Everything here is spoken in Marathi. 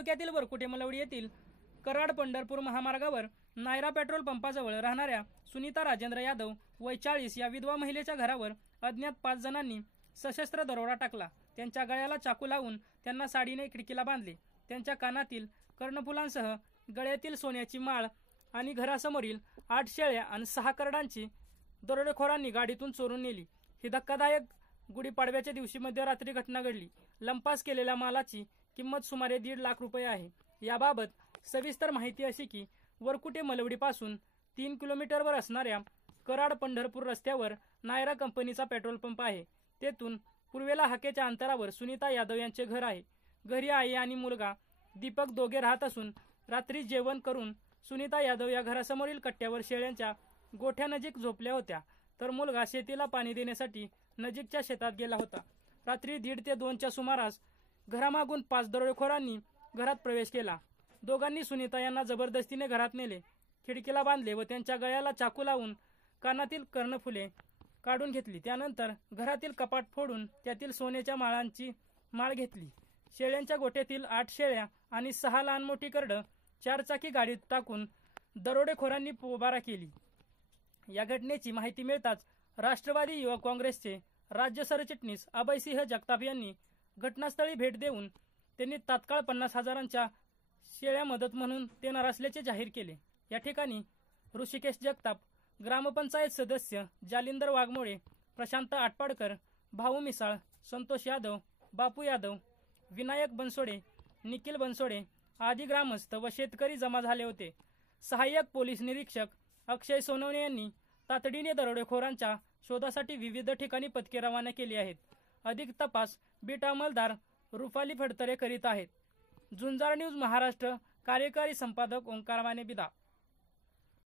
तालुक्यातील वरकुटे मलवडी येथील कराड पंढरपूर महामार्गावर नायरा पेट्रोल पंपाजवळ राहणाऱ्या सुनीता राजेंद्र यादव वय 40 या विधवा महिलेच्या घरावर अज्ञात 5 जणांनी सशस्त्र दरोडा टाकला। त्यांच्या गळ्याला चाकू लावून त्यांना साडीने खिडकीला बांधले। त्यांच्या कानातील कर्णफुलांसह गळ्यातील सोन्याची माळ आणि घरासमोरील 8 शेळ्या आणि 6 करडांची दरोडेखोरांनी गाडीतून चोरून नेली। ही धक्कादायक गुढीपाडव्याच्या दिवशी मध्यरात्री घटना घडली। लंपास केलेल्या मालाची किंमत सुमारे 1.5 लाख रुपये आहे। याबाबत सविस्तर माहिती अशी की वरकुटे मलवडीपासून 3 किलोमीटरवर असणाऱ्या कराड पंढरपूर रस्त्यावर नायरा कंपनीचा पेट्रोल पंप आहे। तेथून पूर्वेला हाकेच्या अंतरावर सुनीता यादव यांचे घर आहे। घरी आई आणि मुलगा दीपक दोघे राहत असून रात्री जेवण करून सुनीता यादव या घरासमोरील कट्ट्यावर शेळ्यांच्या गोठ्यानजीक झोपल्या होत्या, तर मुलगा शेतीला पाणी देण्यासाठी नजीकच्या शेतात गेला होता। रात्री 1:30 ते 2च्या सुमारास घरामागून 5 दरोडेखोरांनी घरात प्रवेश केला। दोघांनी सुनीता यांना जबरदस्तीने घरात नेले, खिडकीला बांधले व त्यांच्या गळ्याला चाकू लावून कानातील कर्णफुले काढून घेतली। त्यानंतर घरातील कपाट फोडून त्यातील सोन्याच्या माळांची माळ घेतली। शेळ्यांच्या गोठ्यातील 8 शेळ्या आणि 6 लहान मोठी करडं 4 चाकी गाडीत टाकून दरोडेखोरांनी पोबारा केली। या घटनेची माहिती मिळताच राष्ट्रवादी युवक काँग्रेसचे राज्य सरचिटणीस अभयसिंह जगताप यांनी घटनास्थळी भेट देऊन त्यांनी तात्काळ 50,000च्या शेळ्या मदत म्हणून देणार असल्याचे जाहीर केले। या ठिकाणी ऋषिकेश जगताप, ग्रामपंचायत सदस्य जालिंदर वाघमोडे, प्रशांत आटपाडकर, भाऊ मिसाळ, संतोष यादव, बापू यादव, विनायक बनसोडे, निखिल बनसोडे आदी ग्रामस्थ व शेतकरी जमा झाले होते। सहाय्यक पोलीस निरीक्षक अक्षय सोनवणे यांनी तातडीने दरोडेखोरांच्या शोधासाठी विविध ठिकाणी पथके रवाना केली आहेत। अधिक तपास बीट अंमलदार रुपाली फडतरे करीत आहेत। झुंजार न्यूज महाराष्ट्र कार्यकारी संपादक ओंकार माने बिदा।